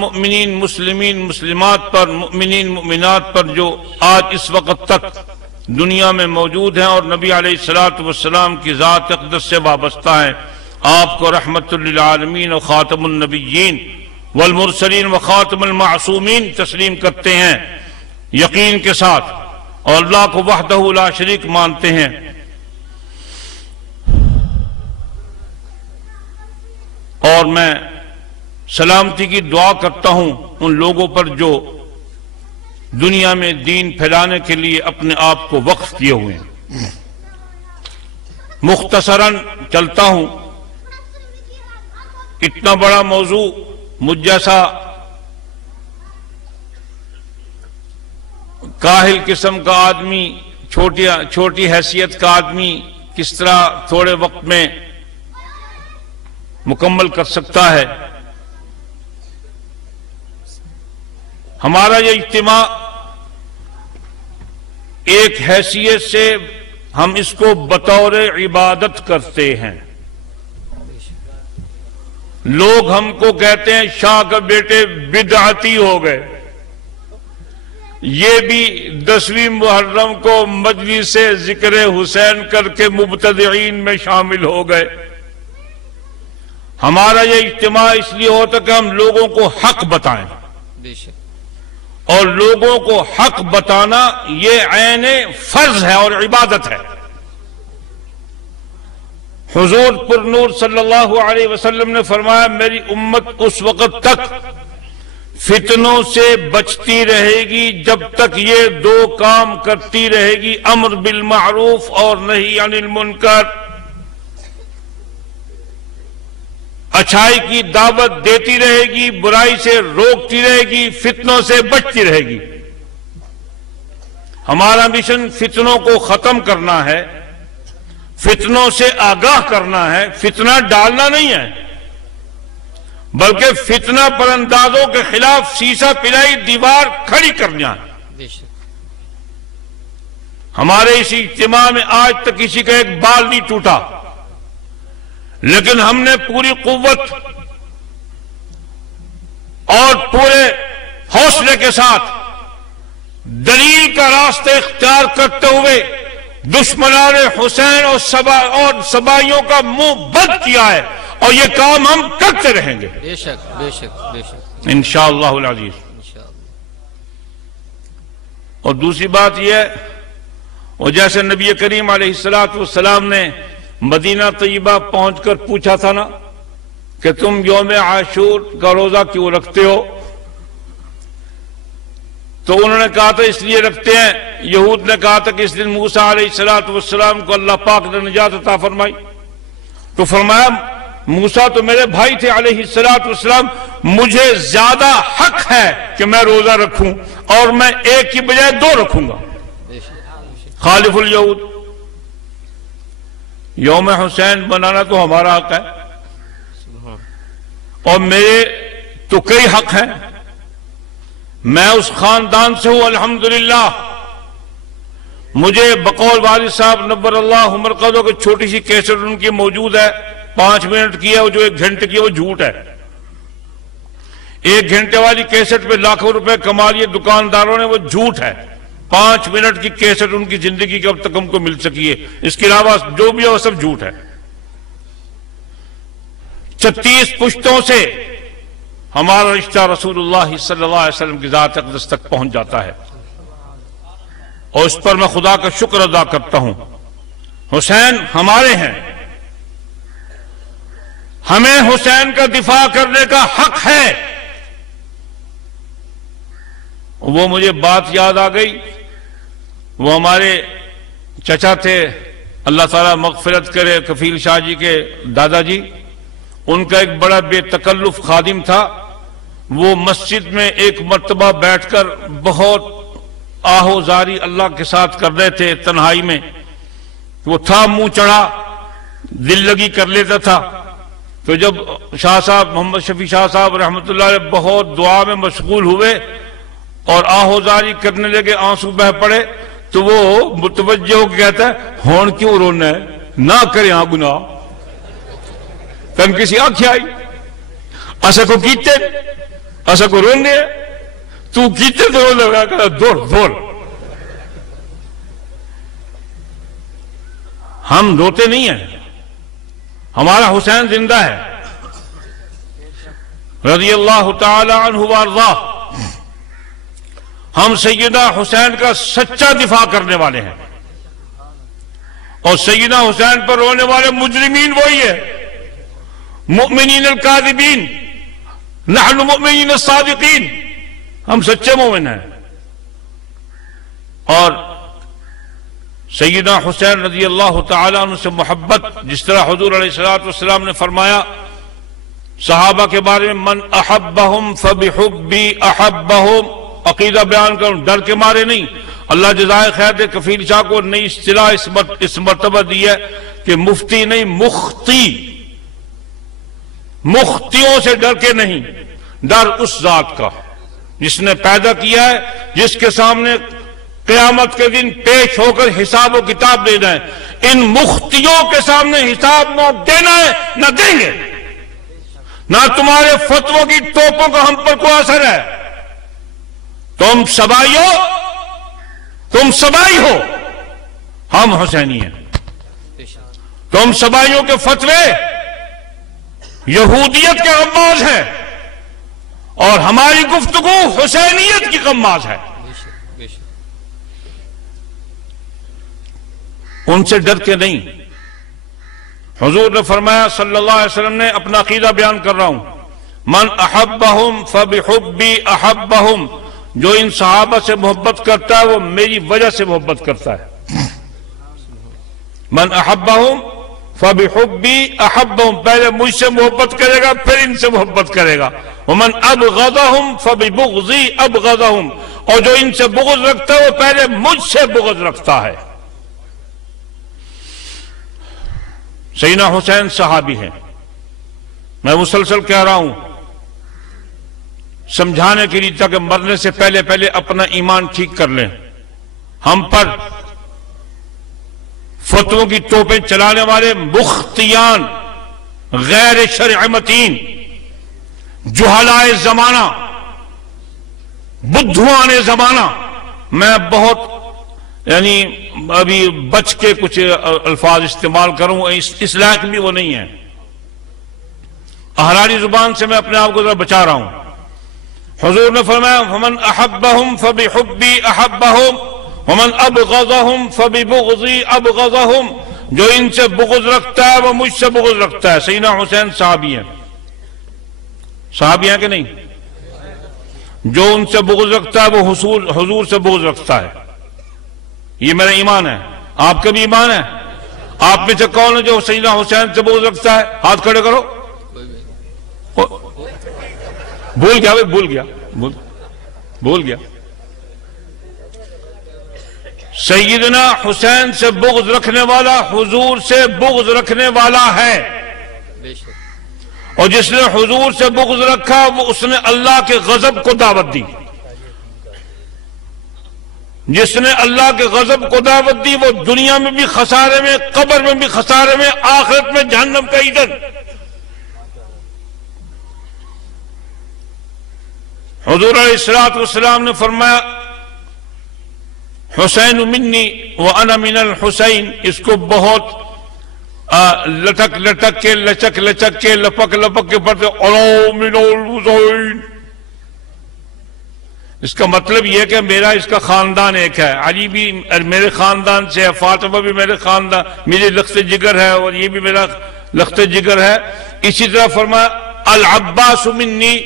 मुमिनीन मुस्लिमीन मुस्लिमात पर, मुमिनीन मुमिनात पर जो आज इस वक्त तक दुनिया में मौजूद हैं और नबी अलैहिस्सलातु वस्सलाम की ज़ात अक़दस से वाबस्ता हैं, आपको रहमतुल लिल आलमीन व खातमुन नबिय्यीन वल मुरसलीन व खातमुल मासूमीन तस्लीम करते हैं यकीन के साथ, और अल्लाह को वहदहू ला शरीक मानते हैं। और मैं सलामती की दुआ करता हूं उन लोगों पर जो दुनिया में दीन फैलाने के लिए अपने आप को वक्फ किए हुए हैं। मुख्तसरन चलता हूं, इतना बड़ा मौजू मुझ जैसा काहिल किस्म का आदमी, छोटी हैसियत का आदमी किस तरह थोड़े वक्त में मुकम्मल कर सकता है। हमारा ये इज्तिमा एक हैसियत से हम इसको बतौर इबादत करते हैं। लोग हमको कहते हैं शाह के बेटे बिदअती हो गए, ये भी 10वीं मुहर्रम को मजलिस से जिक्र हुसैन करके मुब्तदईन में शामिल हो गए। हमारा ये इज्तिमा इसलिए होता कि हम लोगों को हक बताएं, और लोगों को हक बताना ये ऐने फर्ज है और इबादत है। हुजूर पुरनूर सल्लल्लाहु अलैहि वसल्लम ने फरमाया, मेरी उम्मत उस वक्त तक फितनों से बचती रहेगी जब तक ये दो काम करती रहेगी, अम्र बिल मारूफ और नही अनिल मुनकर। अच्छाई की दावत देती रहेगी, बुराई से रोकती रहेगी, फितनों से बचती रहेगी। हमारा मिशन फितनों को खत्म करना है, फितनों से आगाह करना है, फितना डालना नहीं है, बल्कि फितना परंदाजों के खिलाफ सीसा पिलाई दीवार खड़ी करना है। हमारे इसी इज्तिमा में आज तक किसी का एक बाल नहीं टूटा, लेकिन हमने पूरी कुव्वत और पूरे हौसले के साथ दलील का रास्ता इख्तियार करते हुए दुश्मनान हुसैन और सबाइयों का मुंह बंद किया है, और ये काम हम करते रहेंगे बेशक बेशक बेशक इंशाअल्लाहुल अज़ीज़। और दूसरी बात यह है, और जैसे नबी करीम अलैहिस्सलातु वस्सलाम ने मदीना तैयबा पहुंचकर पूछा था ना कि तुम यौम आशूर का रोजा क्यों रखते हो, तो उन्होंने कहा था इसलिए रखते हैं, यहूद ने कहा था कि इस दिन मूसा अलैहिस्सलातु वस्सलाम को अल्लाह पाक ने निजात अता फरमाई। तो फरमाया मूसा तो मेरे भाई थे अलैहिस्सलातु वस्सलाम, मुझे ज्यादा हक है कि मैं रोजा रखूं, और मैं एक की बजाय दो रखूंगा। खालिफुल यहूद, यौम हुसैन बनाना तो हमारा हक है, और मेरे तो कई हक हैं। मैं उस खानदान से हूं अल्हम्दुलिल्लाह। मुझे बकौल वालिद साहब नब्बरल्लाहु मरकज़ो की छोटी सी कैसेट उनकी मौजूद है, 5 मिनट की है, जो 1 घंटे की है वो झूठ है। 1 घंटे वाली कैसेट पे लाखों रुपए कमा लिए दुकानदारों ने, वो झूठ है। 5 मिनट की कैसेट उनकी जिंदगी की अब तक हमको मिल सकी है, इसके अलावा जो भी है वो सब झूठ है। 36 पुश्तों से हमारा रिश्ता रसूलुल्लाह सल्लल्लाहु अलैहि वसल्लम की ज़ात अक़दस तक पहुंच जाता है, और इस पर मैं खुदा का शुक्र अदा करता हूं। हुसैन हमारे हैं, हमें हुसैन का दिफा करने का हक है। वो मुझे बात याद आ गई, वो हमारे चचा थे, अल्लाह ताला मग़फ़िरत करे, कफील शाह जी के दादाजी, उनका एक बड़ा बेतकल्लुफ खादिम था। वो मस्जिद में एक मर्तबा बैठकर बहुत आहोजारी अल्लाह के साथ कर रहे थे तन्हाई में। वो था मुंह चढ़ा, दिल लगी कर लेता था। तो जब शाह साहब मोहम्मद शफी शाह साहब रहमतुल्लाह अलैह बहुत दुआ में मशगूल हुए और आहोजारी करने लगे, आंसू बह पड़े, तो वो मुतवज्जे होकर कहता है, होन क्यों रोना है, ना करे आ गुनाह, तन किसी आख्या आई असा को कीते ایسا کو رونے تو کیتے دوڑ لگا کر دوڑ دوڑ. ہم روتے نہیں ہیں, ہمارا حسین زندہ ہے رضی اللہ تعالی عنہ وارضاہ. ہم سیدنا حسین کا سچا دفاع کرنے والے ہیں, اور سیدنا حسین پر رونے والے مجرمین وہی ہے. مؤمنین الکاذبین نحن مؤمنین الصادقین, ہم سچے مومن ہیں. اور سیدنا حسین رضی اللہ تعالیٰ عنہ سے محبت, جس طرح حضور علیہ السلام نے فرمایا صحابہ کے بارے میں, من احبہم فبحبی احبہم. عقیدہ بیان کروں, ڈر کے مارے نہیں. اللہ جزائے خیر دے کفیل شاہ کو نئی اصطلاح اس مرتبہ دی ہے کہ مفتی نہیں مختی. مختیوں سے ڈر کے نہیں, ڈر اس ذات کا جس نے پیدا کیا ہے, جس کے سامنے قیامت کے دن پیش ہو کر حساب و کتاب دینا ہے. ان مختیوں کے سامنے حساب نہ دینا ہے, نہ دیں گے. نہ تمہارے فتووں کی ٹوپوں کا ہم پر کوئی اثر ہے. تم سبائی ہو, تم سبائی ہو, ہم حسینی ہیں. تم سبائیوں کے فتوے یہودیت کے غماز ہیں, اور ہماری گفتگو حسینیت کی غماز ہے. ان سے ڈر کے نہیں. حضور نے فرمایا صلی اللہ علیہ وسلم نے, اپنا عقیدہ بیان کر رہا ہوں, من احبہم فبحبی احبہم. جو ان صحابہ سے محبت کرتا ہے وہ میری وجہ سے محبت کرتا ہے. من احبہم فبحبی احبہم, پہلے مجھ سے محبت کرے گا پھر ان سے محبت کرے گا. ومن ابغضہم فببغضی ابغضہم, اور جو ان سے بغض رکھتا ہے وہ پہلے مجھ سے بغض رکھتا ہے. سیدنا حسین صحابی ہیں. میں مسلسل کہہ رہا ہوں سمجھانے کے لیے تاکہ مرنے سے پہلے اپنا ایمان ٹھیک کر لیں. ہم پر فتووں کی ٹوپیں چلانے والے مختیان, غیر شرع متین, جہلائے زمانہ, بدھوان زمانہ. میں بہت ابھی بچ کے کچھ الفاظ استعمال کروں, اس لائق بھی وہ نہیں ہے. احراری زبان سے میں اپنے آپ کو ذرا بچا رہا ہوں. حضور نے فرمایا فمن احبہم فبحبی احبہم ومن ابغضہم فببغضی ابغضہم. جو ان سے بغض رکھتا ہے وہ مجھ سے بغض رکھتا ہے. سیدنا حسین صحابی ہیں. صحابی ہیں کہ نہیں؟ جو ان سے بغض رکھتا ہے وہ حضور سے بغض رکھتا ہے. یہ میرا ایمان ہے. آپ کا بھی ایمان ہے؟ آپ میں سے کون ہے جو سیدنا حسین سے بغض رکھتا ہے؟ ہاتھ کھڑے کرو. بھول گیا بھائی, بھول گیا. سیدنا حسین سے بغض رکھنے والا حضور سے بغض رکھنے والا ہے. اور جس نے حضور سے بغض رکھا وہ اس نے اللہ کے غضب کو دعوت دی. جس نے اللہ کے غضب کو دعوت دی وہ دنیا میں بھی خسارے میں, قبر میں بھی خسارے میں, آخرت میں جہنم کا ایندھن. حضور علیہ السلام نے فرمایا حسین منی وانا من الحسین. اس کو بہت لٹک لٹک کے, لچک لچک کے, لپک لپک کے پڑھتے انا من الحسین. اس کا مطلب یہ کہ میرا اس کا خاندان ایک ہے. علی بھی میرے خاندان سے ہے, فاطمہ بھی میرے خاندان, میری لخت جگر ہے, اور یہ بھی میرا لخت جگر ہے. اسی طرح فرمایا العباس منی